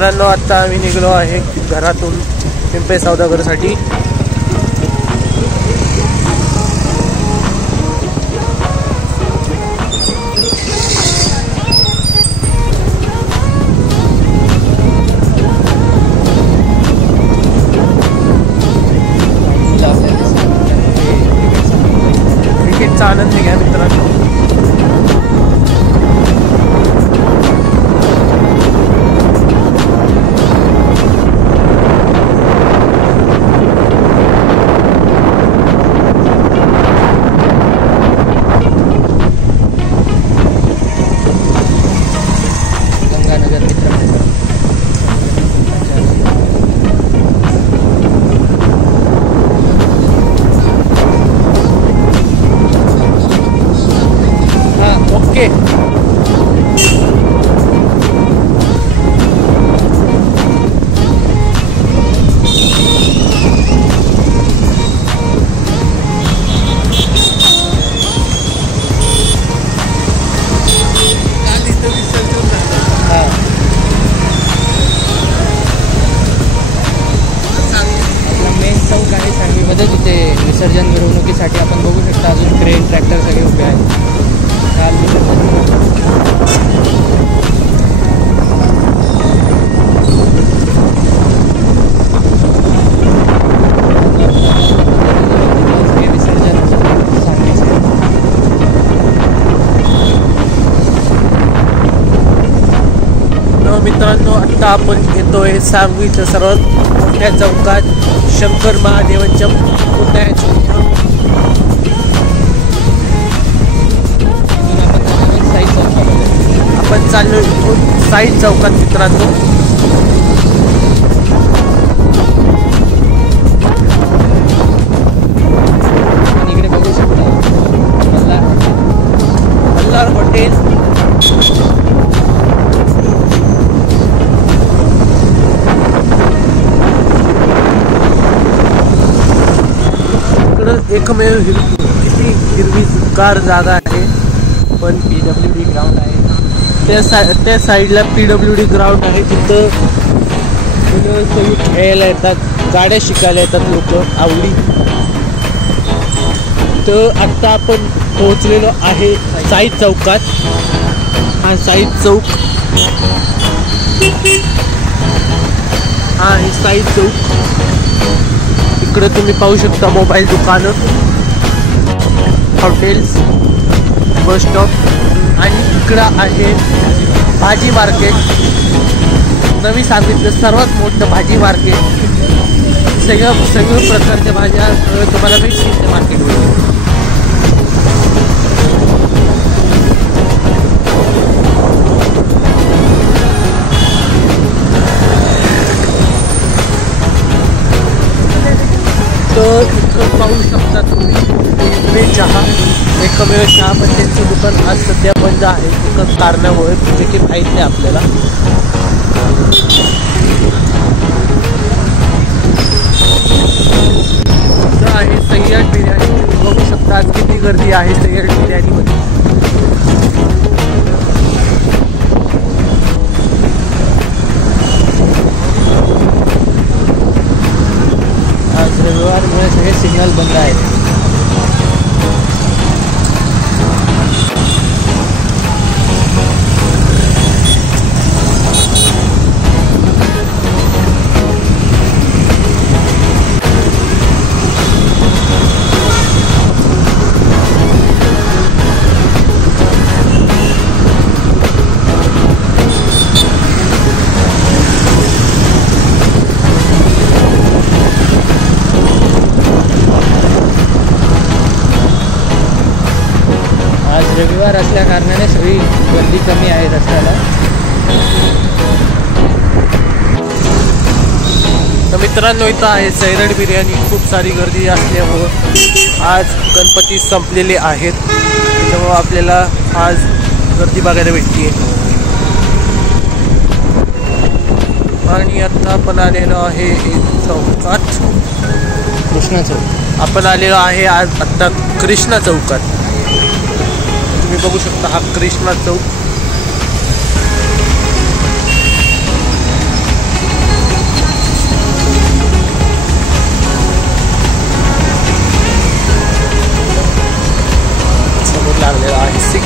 मित्रांनो, आता आम्ही निघलो आहे घरातून पिंपळे सौदागरसाठी. क्रिकेटचा आनंद घ्या मित्रांनो. तिथे विसर्जन मिरवणुकीसाठी आपण बघू शकता अजून क्रेन ट्रॅक्टर सगळे उभे आहेत. मित्रांनो, आता आपण येतोय सांगवीच्या सर्वात मोठ्या चौकात शंकर महादेवांच्या पुतळ्याच्या. आपण चाललो इथून साईड चौकात मित्रांनो. इकडे बघू शकता मल्हार हॉटेल. एकमेव किती हिरवीगार जागा आहे. पण PWD ग्राउंड आहे. त्या साईडला PWD ग्राउंड आहे. तिथं मुलं सगळी खेळायला येतात, गाड्या शिकायला येतात लोक आवडी. तर आत्ता आपण पोहोचलेलो आहे साईद चौकात. हा साईद चौक, हा हे साईद चौक. इकडे तुम्ही पाहू शकता मोबाईल दुकानं, हॉटेल्स, बस स्टॉप आणि इकडं आहे भाजी मार्केट. नवी सांगितलं सर्वात मोठं भाजी मार्केट. सगळ्या प्रकारच्या भाज्या तुम्हाला भेटतील त्या मार्केटमध्ये. तर इथं पाहू शकता तुम्ही चहा, एकमेव चहा, पण त्यांचं दुकान आज सध्या बंद आहे. एकच कारणामुळे जे की माहीत नाही आपल्याला. तर आहे सह्याद्री बिर्याणी. बघू शकता आज किती गर्दी आहे सह्याद्री बिर्याणीमध्ये. आज रविवारमुळे सगळे सिग्नल बंद आहेत. रविवार असल्या कारणाने सगळी गर्दी कमी आहे रस्त्याला. तर मित्रांनो, इथं आहे सैराट बिर्याणी. खूप सारी गर्दी असल्यामुळं आज गणपती संपलेले आहेत, त्याच्यामुळं आपल्याला आज गर्दी बघायला भेटते. आणि आता आपण आलेलो आहे एक चौकात, कृष्णा चौक. आपण आलेलो आहे आज आत्ता कृष्णा चौकात. तुम्ही बघू शकता हा कृष्णा चौक.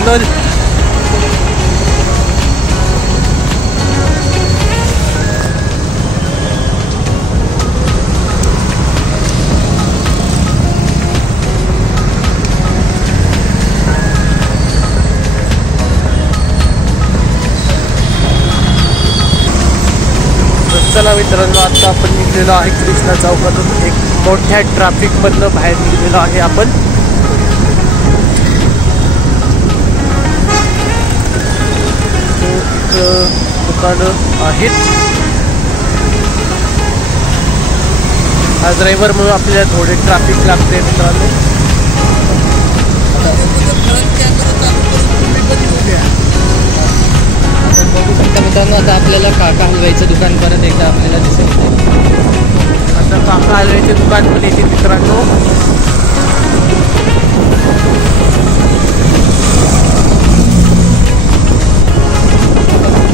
सिग्नल. चला मित्रांनो, आता आपण निघलेलो आहे कृष्णा चौकातून. एक मोठ्या ट्रॅफिकमधनं बाहेर निघलेलो आहे आपण. दुकानं आहेत. आज रविवार म्हणून आपल्याला थोडे ट्रॅफिक लागते मित्रांनो. बघू शकता मित्रांनो, आता आपल्याला काका हलवाईचं दुकान परत एकदा आपल्याला दिसत नाही. आता काका हलवाईचे दुकान पण येते मित्रांनो.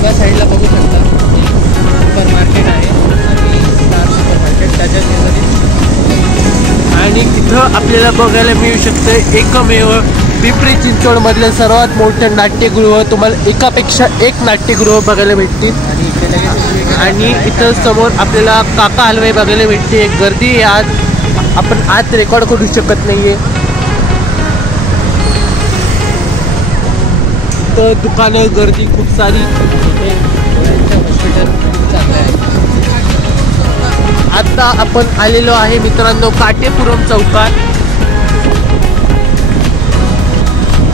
या साईडला बघू शकता सुपर मार्केट आहे आणि स्टार सुपर मार्केट त्याच्या शेजारी. आणि तिथं आपल्याला बघायला मिळू शकतं एकमेव पिंपरी चिंचवड मधलं सर्वात मोठं नाट्यगृह. तुम्हाला एकापेक्षा एक नाट्यगृह बघायला भेटतील. आणि इथे लगेच आणि इथं समोर आपल्याला काका हलवाई बघायला भेटते. गर्दी आहे आज, आपण आज रेकॉर्ड करू शकत नाहीये. तर दुकानं, गर्दी खूप सारी. हॉस्पिटल चांगलं आहे. आता आपण आलेलो आहे मित्रांनो काटेपुरम चौकात.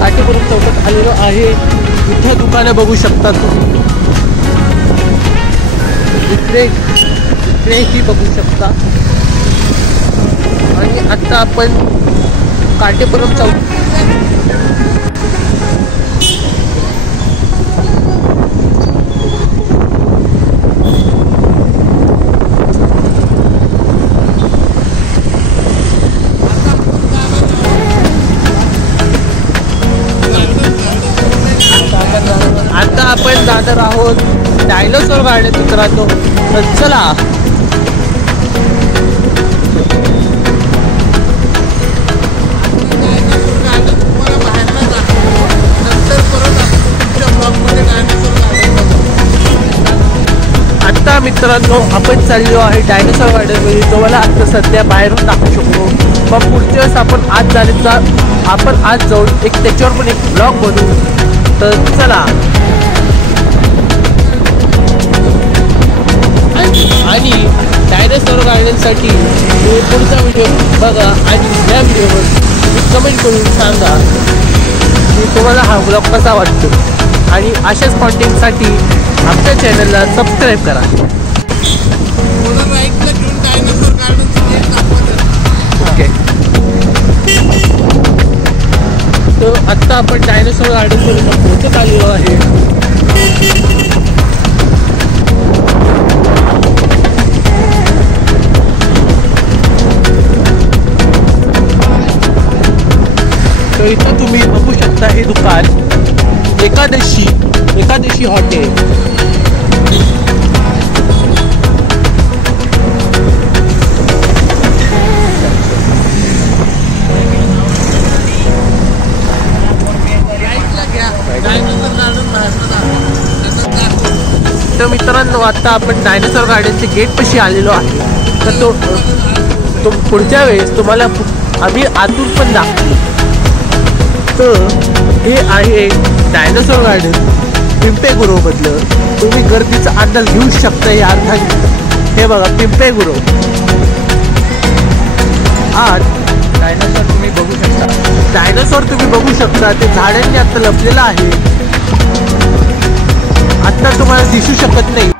काटेपुरम चौकात आलेलो आहे. इथं दुकानं बघू शकता तुम्ही. इकडेही बघू शकता. आणि आता आपण काटेपुरम चौक आपण जाणार आहोत डायनोसॉर गार्डन मित्रांनो. तर चला. आता मित्रांनो आपण चाललो आहे डायनोसॉर गार्डन मध्ये. तुम्हाला आता सध्या बाहेरून दाखवू शकतो, मग पुढच्या वेळेस आपण आज जाण्याचा आपण आज जाऊन एक त्याच्यावर पण एक ब्लॉग बनवू. तर चला. आणि डायनोसॉर गार्डनसाठी तुम्ही पुढचा व्हिडिओ बघा आणि या व्हिडिओवर तुम्ही कमेंट करून सांगा की तुम्हाला हा ब्लॉग कसा वाटतो. आणि अशाच कॉन्टेंटसाठी आपल्या चॅनलला सबस्क्राईब करा. ओके. तर आत्ता आपण डायनोसॉर गार्डनपर्यंत पोहोचत आलेलो आहे. तर इथं तुम्ही बघू शकता हे दुकान एकादशी हॉटेल. तर मित्रांनो, आता आपण डायनोसॉर गार्डनच्या गेट पाशी आलेलो आहे. तर तो पुढच्या वेळेस तुम्हाला आम्ही आतून पण दाखवू. तर हे आहे डायनोसॉर गार्डन पिंपेगुरोमधलं. तुम्ही गर्दीचा अंदाज घेऊ शकता या अर्थाने. हे बघा पिंपेगुरो. आज डायनोसॉर तुम्ही बघू शकता. तुम्ही बघू शकता. ते झाडांनी आता लपलेलं आहे. आता तुम्हाला दिसू शकत नाही.